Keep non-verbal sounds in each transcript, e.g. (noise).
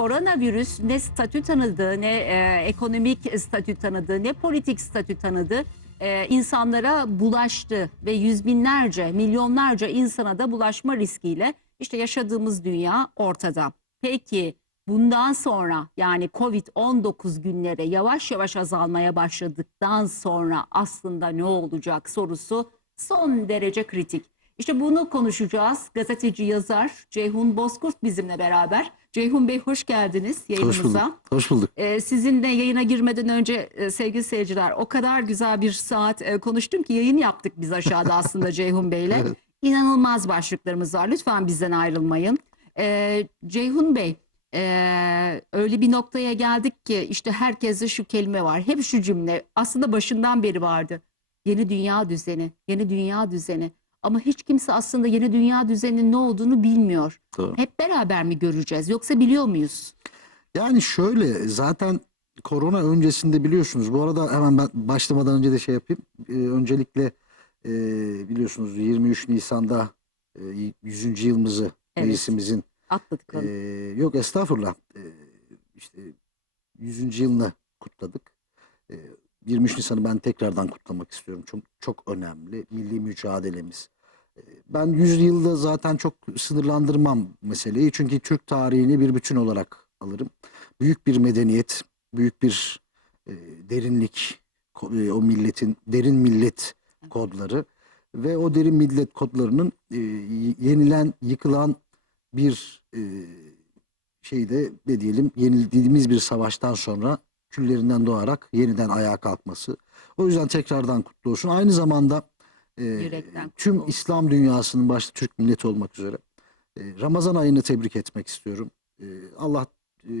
koronavirüs ne statü tanıdı, ne e, ekonomik statü tanıdı, ne politik statü tanıdı. E, insanlara bulaştı ve yüz binlerce, milyonlarca insana da bulaşma riskiyle işte yaşadığımız dünya ortada. Peki bundan sonra yani Covid-19 günleri yavaş yavaş azalmaya başladıktan sonra aslında ne olacak sorusu son derece kritik. İşte bunu konuşacağız. Gazeteci yazar Ceyhun Bozkurt bizimle beraber. Ceyhun Bey hoş geldiniz Hoş yayınımıza. bulduk. Hoş bulduk. Ee, sizinle yayına girmeden önce e, sevgili seyirciler o kadar güzel bir saat e, konuştum ki yayın yaptık biz aşağıda aslında (laughs) Ceyhun Bey'le. Evet. İnanılmaz başlıklarımız var. Lütfen bizden ayrılmayın. Ee, Ceyhun Bey e, öyle bir noktaya geldik ki işte herkeste şu kelime var. Hep şu cümle aslında başından beri vardı. Yeni dünya düzeni, yeni dünya düzeni. Ama hiç kimse aslında yeni dünya düzeninin ne olduğunu bilmiyor. Doğru. Hep beraber mi göreceğiz yoksa biliyor muyuz? Yani şöyle zaten korona öncesinde biliyorsunuz. Bu arada hemen ben başlamadan önce de şey yapayım. Ee, öncelikle e, biliyorsunuz 23 Nisan'da e, 100. yılımızı Evet. meclisimizin Atladık onu. e, yok estağfurullah e, işte 100. yılını kutladık. E, 23 Nisan'ı ben tekrardan kutlamak istiyorum. Çok çok önemli milli mücadelemiz. Ben 100 yılda zaten çok sınırlandırmam meseleyi. Çünkü Türk tarihini bir bütün olarak alırım. Büyük bir medeniyet, büyük bir e, derinlik, e, o milletin derin millet kodları ve o derin millet kodlarının e, yenilen, yıkılan bir e, şeyde ne diyelim yenildiğimiz bir savaştan sonra küllerinden doğarak yeniden ayağa kalkması. O yüzden tekrardan kutlu olsun. Aynı zamanda e, tüm. İslam dünyasının başta Türk milleti olmak üzere e, Ramazan ayını tebrik etmek istiyorum. E, Allah e,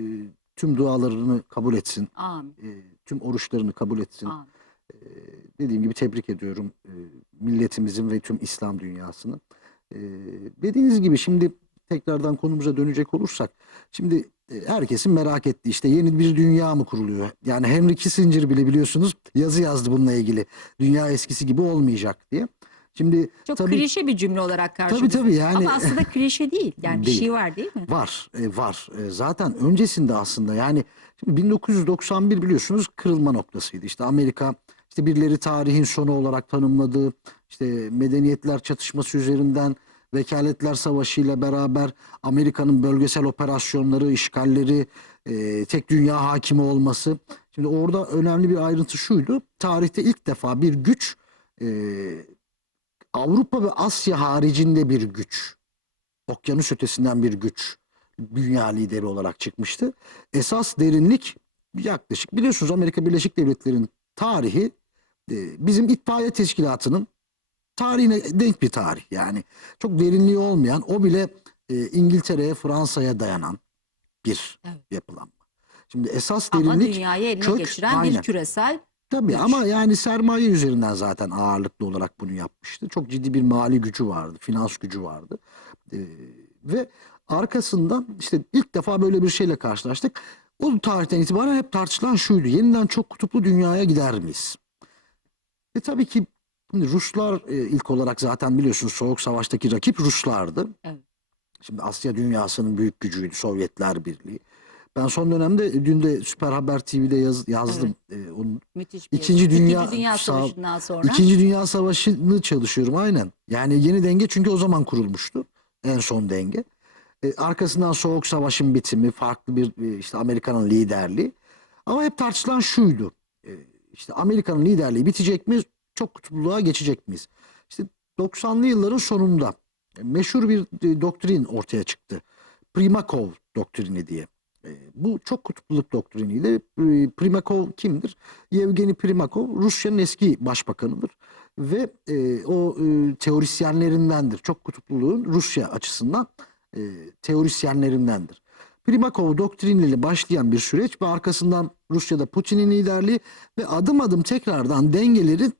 tüm dualarını kabul etsin. Amin. e, tüm oruçlarını kabul etsin. Amin. E, dediğim gibi tebrik ediyorum e, milletimizin ve tüm İslam dünyasını. E, dediğiniz gibi şimdi tekrardan konumuza dönecek olursak şimdi herkesin merak ettiği işte yeni bir dünya mı kuruluyor? Yani Henry Kissinger bile biliyorsunuz yazı yazdı bununla ilgili. Dünya eskisi gibi olmayacak diye. Şimdi Çok tabii klişe bir cümle olarak karşımızda. tabii yani Ama aslında klişe değil. Yani bir Değil. şey var değil mi? Var, e, var. E, zaten öncesinde aslında yani şimdi 1991 biliyorsunuz kırılma noktasıydı. İşte Amerika işte birileri tarihin sonu olarak tanımladığı işte medeniyetler çatışması üzerinden vekaletler savaşıyla beraber Amerika'nın bölgesel operasyonları, işgalleri, e, tek dünya hakimi olması. Şimdi orada önemli bir ayrıntı şuydu. Tarihte ilk defa bir güç e, Avrupa ve Asya haricinde bir güç okyanus ötesinden bir güç dünya lideri olarak çıkmıştı. Esas derinlik yaklaşık biliyorsunuz Amerika Birleşik Devletleri'nin tarihi e, bizim itfaiye teşkilatının tarihine denk bir tarih. Yani çok derinliği olmayan o bile e, İngiltere'ye Fransa'ya dayanan bir Evet. yapılanma. Şimdi esas Ama derinlik dünyayı eline kök, geçiren bir aynen. küresel Tabii güç. ama yani sermaye üzerinden zaten ağırlıklı olarak bunu yapmıştı. Çok ciddi bir mali gücü vardı, finans gücü vardı. Ee, ve arkasından işte ilk defa böyle bir şeyle karşılaştık. O tarihten itibaren hep tartışılan şuydu. Yeniden çok kutuplu dünyaya gider miyiz? Ve tabii ki şimdi Ruslar e, ilk olarak zaten biliyorsunuz Soğuk Savaş'taki rakip Ruslardı. Evet. Şimdi Asya dünyasının büyük gücüydü Sovyetler Birliği. Ben son dönemde dün de Süper Haber TV'de yaz, yazdım. Ee, onun müthiş bir İkinci yazı. Dünya- İkinci Dünya Savaşı'ndan sonra. İkinci Dünya Savaşı'nı çalışıyorum aynen. Yani yeni denge çünkü o zaman kurulmuştu. En son denge. E, arkasından Soğuk Savaş'ın bitimi, farklı bir e, işte Amerika'nın liderliği. Ama hep tartışılan şuydu. E, işte Amerika'nın liderliği bitecek mi? Çok kutupluluğa geçecek miyiz? İşte 90'lı yılların sonunda meşhur bir e, doktrin ortaya çıktı. Primakov doktrini diye. E, bu çok kutupluluk doktriniydi. E, Primakov kimdir? Yevgeni Primakov Rusya'nın eski başbakanıdır ve e, o teorisyenlerindendir. Çok kutupluluğun Rusya açısından teorisyenlerindendir. Primakov doktriniyle başlayan bir süreç ve arkasından Rusya'da Putin'in liderliği ve adım adım tekrardan dengelerin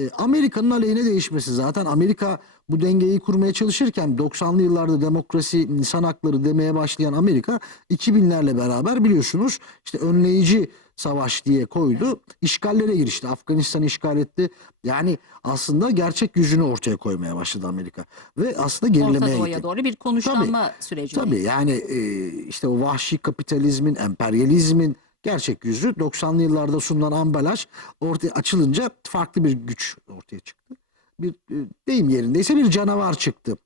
e, Amerika'nın aleyhine değişmesi. Zaten Amerika bu dengeyi kurmaya çalışırken 90'lı yıllarda demokrasi, insan hakları demeye başlayan Amerika 2000'lerle beraber biliyorsunuz işte önleyici savaş diye koydu. İşgallere girişti. Afganistan'ı işgal etti. Yani aslında gerçek yüzünü ortaya koymaya başladı Amerika. Ve aslında Orta gerilemeye Doğu'ya gitti. doğru bir konuşlanma süreci. Tabii yani e, işte o vahşi kapitalizmin, emperyalizmin gerçek yüzü 90'lı yıllarda sunulan ambalaj ortaya açılınca farklı bir güç ortaya çıktı. Bir e, deyim yerindeyse bir canavar çıktı.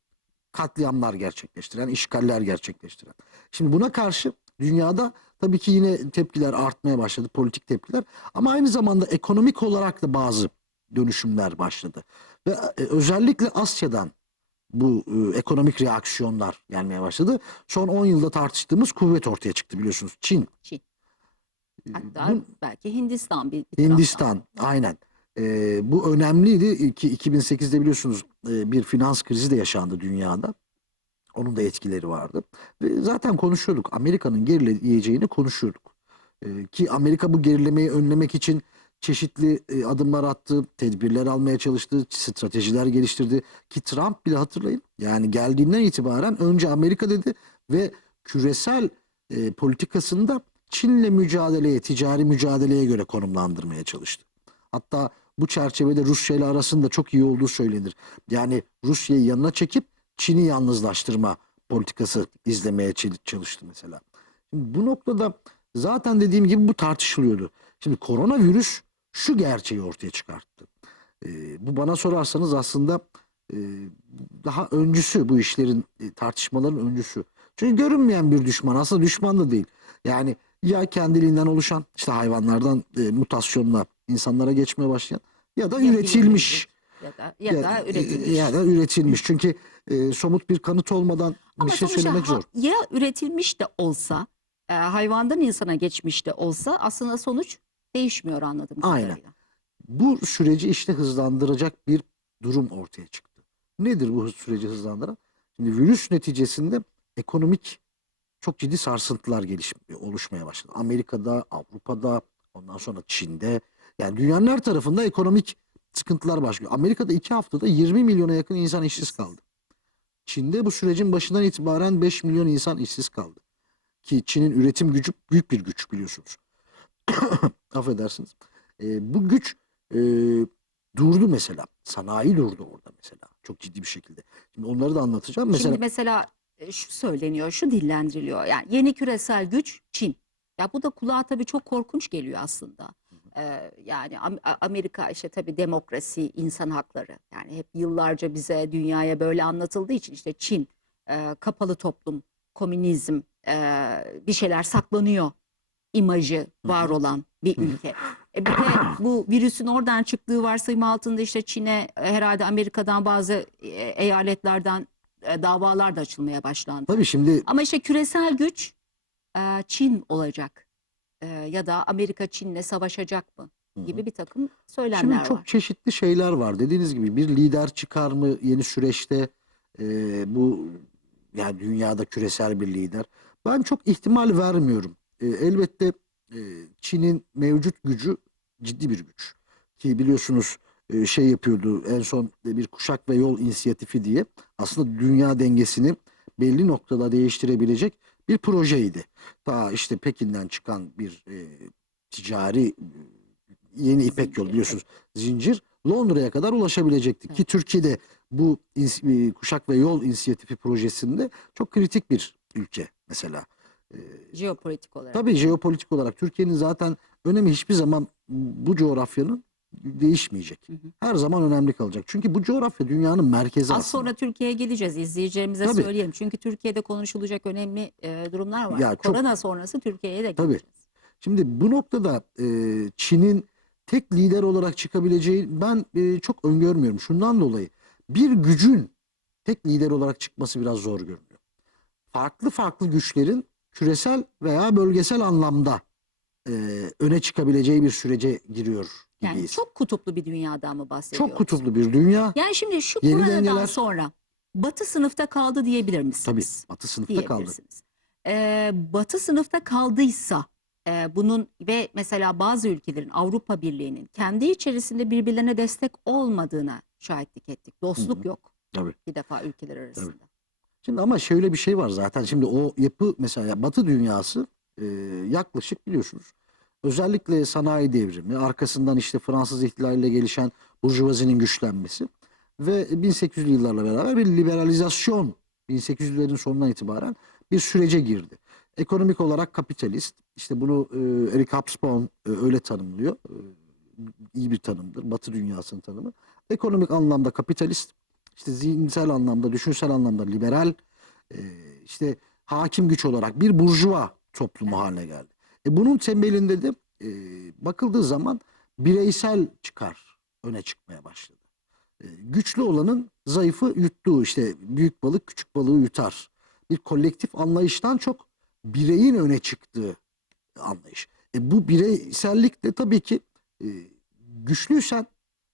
Katliamlar gerçekleştiren, işgaller gerçekleştiren. Şimdi buna karşı dünyada tabii ki yine tepkiler artmaya başladı, politik tepkiler. Ama aynı zamanda ekonomik olarak da bazı dönüşümler başladı. Ve e, özellikle Asya'dan bu e, ekonomik reaksiyonlar gelmeye başladı. Son 10 yılda tartıştığımız kuvvet ortaya çıktı biliyorsunuz. Çin, Çin. Hatta bu- belki Hindistan bir, bir taraftan. Hindistan aynen. E, bu önemliydi ki 2008'de biliyorsunuz e, bir finans krizi de yaşandı dünyada. Onun da etkileri vardı. Ve zaten konuşuyorduk. Amerika'nın gerileyeceğini konuşuyorduk. E, ki Amerika bu gerilemeyi önlemek için çeşitli e, adımlar attı, tedbirler almaya çalıştı, stratejiler geliştirdi. Ki Trump bile hatırlayın yani geldiğinden itibaren önce Amerika dedi ve küresel e, politikasını da Çin'le mücadeleye, ticari mücadeleye göre konumlandırmaya çalıştı. Hatta bu çerçevede Rusya ile arasında çok iyi olduğu söylenir. Yani Rusya'yı yanına çekip Çin'i yalnızlaştırma politikası izlemeye çalıştı mesela. Şimdi bu noktada zaten dediğim gibi bu tartışılıyordu. Şimdi koronavirüs şu gerçeği ortaya çıkarttı. Ee, bu bana sorarsanız aslında e, daha öncüsü bu işlerin e, tartışmaların öncüsü. Çünkü görünmeyen bir düşman aslında düşman da değil. Yani ya kendiliğinden oluşan işte hayvanlardan e, mutasyonla insanlara geçmeye başlayan ya da Ya üretilmiş Ya da, ya, da üretilmiş. ya da üretilmiş. Çünkü e, somut bir kanıt olmadan Ama bir şey söylemek zor. ya üretilmiş de olsa, e, hayvandan insana geçmiş de olsa aslında sonuç değişmiyor anladığım Aynen. kadarıyla. Bu süreci işte hızlandıracak bir durum ortaya çıktı. Nedir bu süreci hızlandıran? Şimdi virüs neticesinde ekonomik çok ciddi sarsıntılar geliş, oluşmaya başladı. Amerika'da, Avrupa'da, ondan sonra Çin'de. Yani dünyanın her tarafında ekonomik sıkıntılar başlıyor. Amerika'da iki haftada 20 milyona yakın insan işsiz kaldı. Çin'de bu sürecin başından itibaren 5 milyon insan işsiz kaldı. Ki Çin'in üretim gücü büyük bir güç biliyorsunuz. (coughs) Affedersiniz. Ee, bu güç e, durdu mesela. Sanayi durdu orada mesela. Çok ciddi bir şekilde. Şimdi onları da anlatacağım. Mesela Şimdi mesela e, şu söyleniyor, şu dillendiriliyor. Yani yeni küresel güç Çin. Ya bu da kulağa tabii çok korkunç geliyor aslında. Ee, yani Amerika işte tabii demokrasi, insan hakları. Yani hep yıllarca bize dünyaya böyle anlatıldığı için işte Çin, e, kapalı toplum, komünizm, e, bir şeyler saklanıyor imajı var olan bir ülke. E bir de bu virüsün oradan çıktığı varsayım altında işte Çin'e e, herhalde Amerika'dan bazı e, eyaletlerden e, davalar da açılmaya başlandı. tabii şimdi Ama işte küresel güç e, Çin olacak E, ya da Amerika Çin'le savaşacak mı gibi bir takım Şimdi söylemler çok var. çeşitli şeyler var. Dediğiniz gibi bir lider çıkar mı yeni süreçte Ee, bu yani dünyada küresel bir lider. Ben çok ihtimal vermiyorum. Ee, elbette e, Çin'in mevcut gücü ciddi bir güç. Ki biliyorsunuz e, şey yapıyordu en son bir kuşak ve yol inisiyatifi diye aslında dünya dengesini belli noktada değiştirebilecek bir projeydi. Ta işte Pekin'den çıkan bir e, ticari e, yeni İpek Zincir, yolu biliyorsunuz zincir Londra'ya kadar ulaşabilecekti. Ki Evet. Türkiye'de bu e, kuşak ve yol inisiyatifi projesinde çok kritik bir ülke mesela. E, Jeopolitik olarak. Tabii jeopolitik olarak Türkiye'nin zaten önemi hiçbir zaman bu coğrafyanın değişmeyecek. Hı hı. Her zaman önemli kalacak. Çünkü bu coğrafya dünyanın merkezi Az aslında. sonra Türkiye'ye geleceğiz. İzleyicilerimize Tabii. söyleyelim. Çünkü Türkiye'de konuşulacak önemli e, durumlar var. Ya çok- Korona sonrası Türkiye'ye de Tabii. geleceğiz. Şimdi bu noktada e, Çin'in tek lider olarak çıkabileceği ben e, çok öngörmüyorum. Şundan dolayı bir gücün tek lider olarak çıkması biraz zor görünüyor. Farklı farklı güçlerin küresel veya bölgesel anlamda e, öne çıkabileceği bir sürece giriyor Yani çok kutuplu bir dünyadan mı bahsediyoruz? Çok kutuplu bir dünya. Yani şimdi şu Yeni koronadan dengeler. sonra Batı sınıfta kaldı diyebilir Tabii misiniz? Batı sınıfta kaldı. Ee, batı sınıfta kaldıysa e, bunun ve mesela bazı ülkelerin Avrupa Birliği'nin kendi içerisinde birbirlerine destek olmadığına şahitlik ettik. Dostluk Hı hı. yok Tabii. bir defa ülkeler arasında. Şimdi ama şöyle bir şey var zaten. Şimdi o yapı mesela Batı dünyası e, yaklaşık biliyorsunuz özellikle sanayi devrimi, arkasından işte Fransız ihtilaliyle gelişen burjuvazinin güçlenmesi ve 1800'lü yıllarla beraber bir liberalizasyon 1800'lerin sonundan itibaren bir sürece girdi. Ekonomik olarak kapitalist, işte bunu e, Eric Hobsbawm e, öyle tanımlıyor. E, iyi bir tanımdır, Batı dünyasının tanımı. Ekonomik anlamda kapitalist, işte zihinsel anlamda, düşünsel anlamda liberal, e, işte hakim güç olarak bir burjuva toplumu haline geldi. E bunun temelinde de e, bakıldığı zaman bireysel çıkar öne çıkmaya başladı. E, güçlü olanın zayıfı yuttuğu işte büyük balık küçük balığı yutar. Bir kolektif anlayıştan çok bireyin öne çıktığı anlayış. E, bu bireysellik de tabii ki e, güçlüysen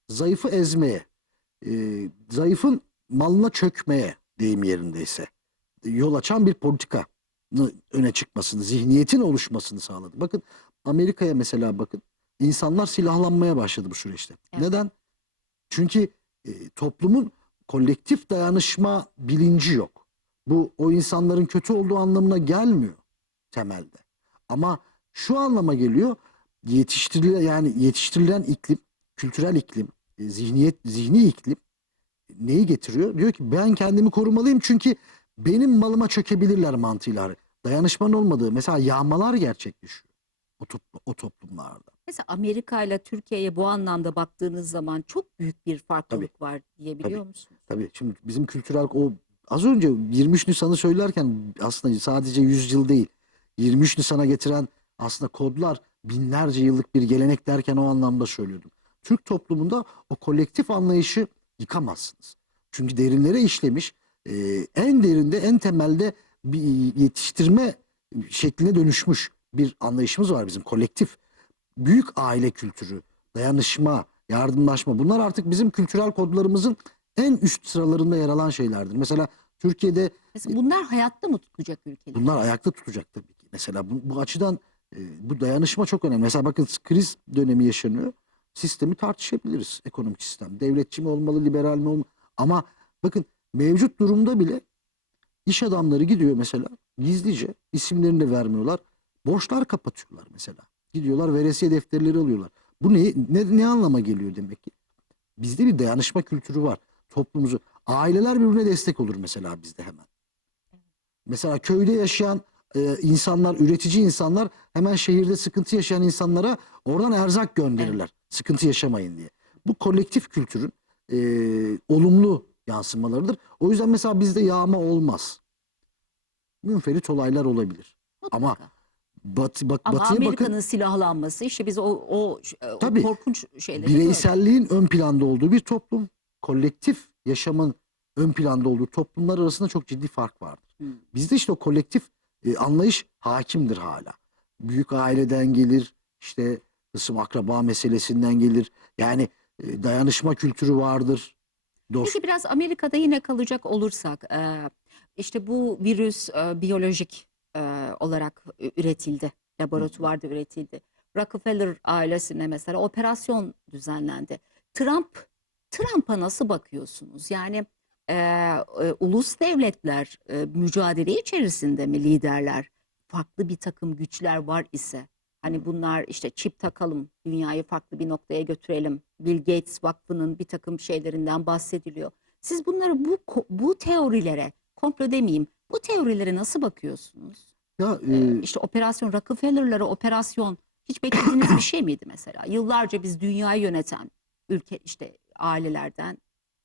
zayıfı ezmeye, e, zayıfın malına çökmeye deyim yerindeyse yol açan bir politika öne çıkmasını, zihniyetin oluşmasını sağladı. Bakın Amerika'ya mesela bakın. insanlar silahlanmaya başladı bu süreçte. Evet. Neden? Çünkü e, toplumun kolektif dayanışma bilinci yok. Bu o insanların kötü olduğu anlamına gelmiyor temelde. Ama şu anlama geliyor. Yetiştirilen yani yetiştirilen iklim, kültürel iklim, e, zihniyet, zihni iklim neyi getiriyor? Diyor ki ben kendimi korumalıyım çünkü benim malıma çökebilirler mantığıyla. Dayanışmanın olmadığı mesela yağmalar gerçekleşiyor o, toplu- o toplumlarda. Mesela Amerika ile Türkiye'ye bu anlamda baktığınız zaman çok büyük bir farklılık var diyebiliyor Tabii. musunuz? Tabii şimdi bizim kültürel o az önce 23 Nisan'ı söylerken aslında sadece 100 yıl değil 23 Nisan'a getiren aslında kodlar binlerce yıllık bir gelenek derken o anlamda söylüyordum. Türk toplumunda o kolektif anlayışı yıkamazsınız. Çünkü derinlere işlemiş e, en derinde en temelde bir yetiştirme şekline dönüşmüş bir anlayışımız var bizim kolektif. Büyük aile kültürü, dayanışma, yardımlaşma bunlar artık bizim kültürel kodlarımızın en üst sıralarında yer alan şeylerdir. Mesela Türkiye'de Mesela bunlar hayatta mı tutacak ülkeleri? bunlar ayakta tutacak tabii ki. Mesela bu, bu açıdan e, bu dayanışma çok önemli. Mesela bakın kriz dönemi yaşanıyor. Sistemi tartışabiliriz ekonomik sistem. Devletçi mi olmalı, liberal mi olmalı? Ama bakın mevcut durumda bile iş adamları gidiyor mesela gizlice isimlerini de vermiyorlar. Borçlar kapatıyorlar mesela. Gidiyorlar veresiye defterleri alıyorlar. Bu ne, ne, ne anlama geliyor demek ki? Bizde bir dayanışma kültürü var. Toplumumuzu. Aileler birbirine destek olur mesela bizde hemen. Mesela köyde yaşayan e, insanlar, üretici insanlar hemen şehirde sıkıntı yaşayan insanlara oradan erzak gönderirler. Sıkıntı yaşamayın diye. Bu kolektif kültürün e, olumlu yansımalarıdır. O yüzden mesela bizde yağma olmaz. Münferit olaylar olabilir. Ama Mutlaka. Batı, bak, Ama batıya bakın Amerika'nın silahlanması işte biz o, o, o Tabii. korkunç şeyleri bireyselliğin ön planda olduğu bir toplum, kolektif yaşamın ön planda olduğu toplumlar arasında çok ciddi fark vardır. Hı. Bizde işte o kolektif e, anlayış hakimdir hala. Büyük aileden gelir, işte kısım akraba meselesinden gelir. Yani e, dayanışma kültürü vardır. Dost. Peki biraz Amerika'da yine kalacak olursak işte bu virüs biyolojik olarak üretildi. Laboratuvarda üretildi. Rockefeller ailesine mesela operasyon düzenlendi. Trump Trump'a nasıl bakıyorsunuz? Yani e, e, ulus devletler e, mücadele içerisinde mi liderler? Farklı bir takım güçler var ise hani bunlar işte çip takalım, dünyayı farklı bir noktaya götürelim. Bill Gates Vakfı'nın bir takım şeylerinden bahsediliyor. Siz bunları bu bu teorilere, komplo demeyeyim, bu teorilere nasıl bakıyorsunuz? Ya Ee, e, işte operasyon Rockefeller'lara operasyon hiç beklediğiniz bir şey miydi mesela? Yıllarca biz dünyayı yöneten ülke işte ailelerden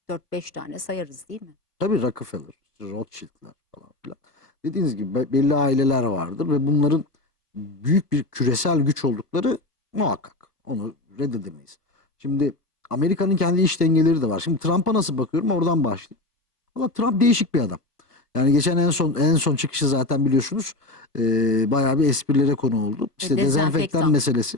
4-5 tane sayarız değil mi? tabii Rockefeller, Rothschild'ler falan filan. Dediğiniz gibi be- belli aileler vardır ve bunların büyük bir küresel güç oldukları muhakkak. Onu reddedemeyiz. Şimdi Amerika'nın kendi iş dengeleri de var. Şimdi Trump'a nasıl bakıyorum oradan başlayayım. Ama Trump değişik bir adam. Yani geçen en son en son çıkışı zaten biliyorsunuz e, bayağı bir esprilere konu oldu. İşte dezenfektan, dezenfektan. meselesi.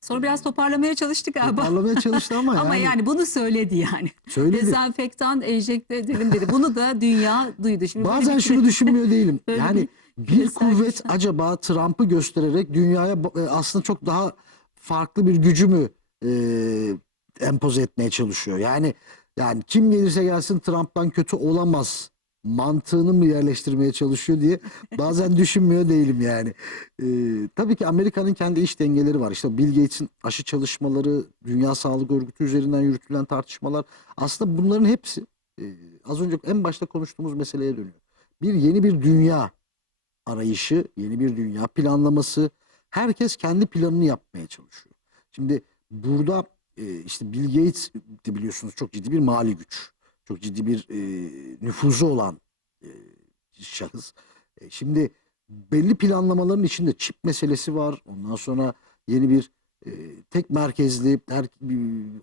Sonra biraz toparlamaya çalıştık galiba. Parlamaya çalıştı ama, (laughs) Ama yani, yani bunu söyledi yani. söyledi. Dezenfektan enjekte edelim dedi. Bunu da dünya duydu. Şimdi Bazen bir şunu düşünmüyor değilim. (laughs) Yani bir küresel kuvvet acaba Trump'ı göstererek dünyaya e, aslında çok daha farklı bir gücü mü e, empoze etmeye çalışıyor? Yani yani kim gelirse gelsin Trump'tan kötü olamaz mantığını mı yerleştirmeye çalışıyor diye (laughs) bazen düşünmüyor değilim yani. Ee, tabii ki Amerika'nın kendi iş dengeleri var. İşte Bill Gates'in aşı çalışmaları, Dünya Sağlık Örgütü üzerinden yürütülen tartışmalar aslında bunların hepsi e, az önce en başta konuştuğumuz meseleye dönüyor. Bir yeni bir dünya arayışı, yeni bir dünya planlaması. Herkes kendi planını yapmaya çalışıyor. Şimdi burada e, işte Bill Gates de biliyorsunuz çok ciddi bir mali güç. Çok ciddi bir e, nüfuzu olan e, şahıs. E, şimdi belli planlamaların içinde çip meselesi var. Ondan sonra yeni bir e, tek merkezli her,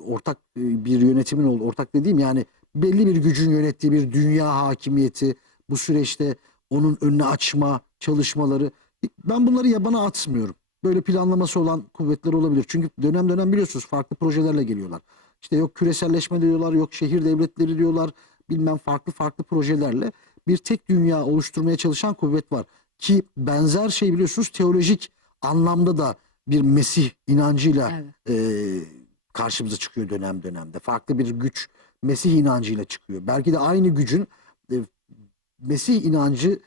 ortak e, bir yönetimin ol ortak dediğim yani belli bir gücün yönettiği bir dünya hakimiyeti bu süreçte onun önüne açma çalışmaları ben bunları yabana atmıyorum. Böyle planlaması olan kuvvetler olabilir. Çünkü dönem dönem biliyorsunuz farklı projelerle geliyorlar. İşte yok küreselleşme diyorlar, yok şehir devletleri diyorlar. Bilmem farklı farklı projelerle bir tek dünya oluşturmaya çalışan kuvvet var. Ki benzer şey biliyorsunuz teolojik anlamda da bir Mesih inancıyla Evet. e, karşımıza çıkıyor dönem dönemde. Farklı bir güç Mesih inancıyla çıkıyor. Belki de aynı gücün e, Mesih inancı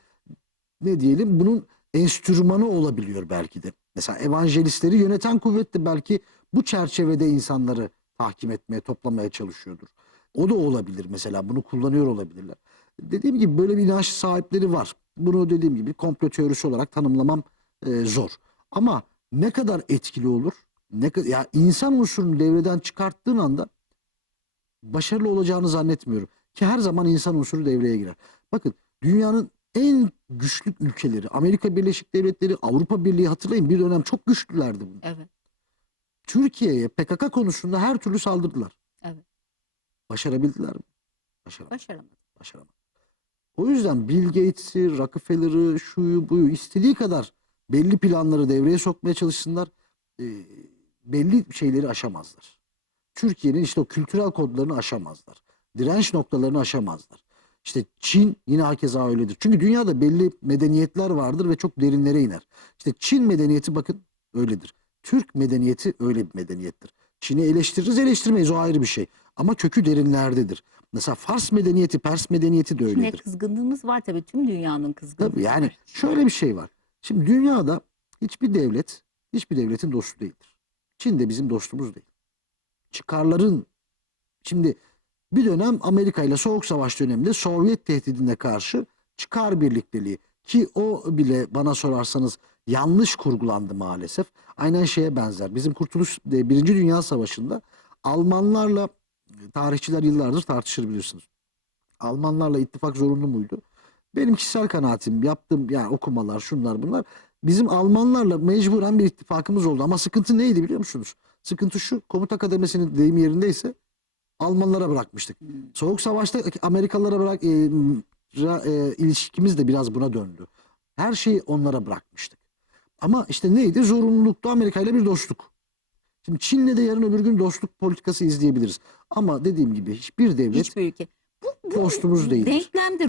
ne diyelim bunun enstrümanı olabiliyor belki de. Mesela evangelistleri yöneten kuvvet de belki bu çerçevede insanları tahkim etmeye, toplamaya çalışıyordur. O da olabilir mesela. Bunu kullanıyor olabilirler. Dediğim gibi böyle bir inanç sahipleri var. Bunu dediğim gibi komplo teorisi olarak tanımlamam e, zor. Ama ne kadar etkili olur? Ne kadar ya insan unsurunu devreden çıkarttığın anda başarılı olacağını zannetmiyorum. Ki her zaman insan unsuru devreye girer. Bakın dünyanın en güçlü ülkeleri, Amerika Birleşik Devletleri, Avrupa Birliği hatırlayın bir dönem çok güçlülerdi bunlar. Evet. Türkiye'ye PKK konusunda her türlü saldırdılar. Evet. Başarabildiler mi? Başaramadı. Başaramadı. Başaramadı. O yüzden Bill Gates'i, Rockefeller'ı, şuyu buyu istediği kadar belli planları devreye sokmaya çalışsınlar. e, belli şeyleri aşamazlar. Türkiye'nin işte o kültürel kodlarını aşamazlar. Direnç noktalarını aşamazlar. İşte Çin yine hakeza öyledir. Çünkü dünyada belli medeniyetler vardır ve çok derinlere iner. İşte Çin medeniyeti bakın öyledir. Türk medeniyeti öyle bir medeniyettir. Çin'i eleştiririz eleştirmeyiz o ayrı bir şey. Ama kökü derinlerdedir. Mesela Fars medeniyeti, Pers medeniyeti de öyledir. kızgınlığımız var tabii. Tüm dünyanın kızgınlığı Tabii yani şöyle bir şey var. Şimdi dünyada hiçbir devlet hiçbir devletin dostu değildir. Çin de bizim dostumuz değil. Çıkarların şimdi bir dönem Amerika ile Soğuk Savaş döneminde Sovyet tehdidine karşı çıkar birlikteliği ki o bile bana sorarsanız yanlış kurgulandı maalesef. Aynen şeye benzer. Bizim Kurtuluş e, Birinci Dünya Savaşı'nda Almanlarla e, tarihçiler yıllardır tartışır bilirsiniz. Almanlarla ittifak zorunlu muydu? Benim kişisel kanaatim, yaptığım yani okumalar, şunlar bunlar. Bizim Almanlarla mecburen bir ittifakımız oldu. Ama sıkıntı neydi biliyor musunuz? Sıkıntı şu, komuta kademesinin deyim yerindeyse Almanlara bırakmıştık. Hmm. Soğuk Savaş'ta Amerikalılara bırak e, e, ilişkimiz de biraz buna döndü. Her şeyi onlara bırakmıştık. Ama işte neydi? Zorunluluktu Amerika ile bir dostluk. Şimdi Çin'le de yarın öbür gün dostluk politikası izleyebiliriz. Ama dediğim gibi hiçbir devlet Hiçbir ülke. Bu, bu dostumuz değildir. denklemde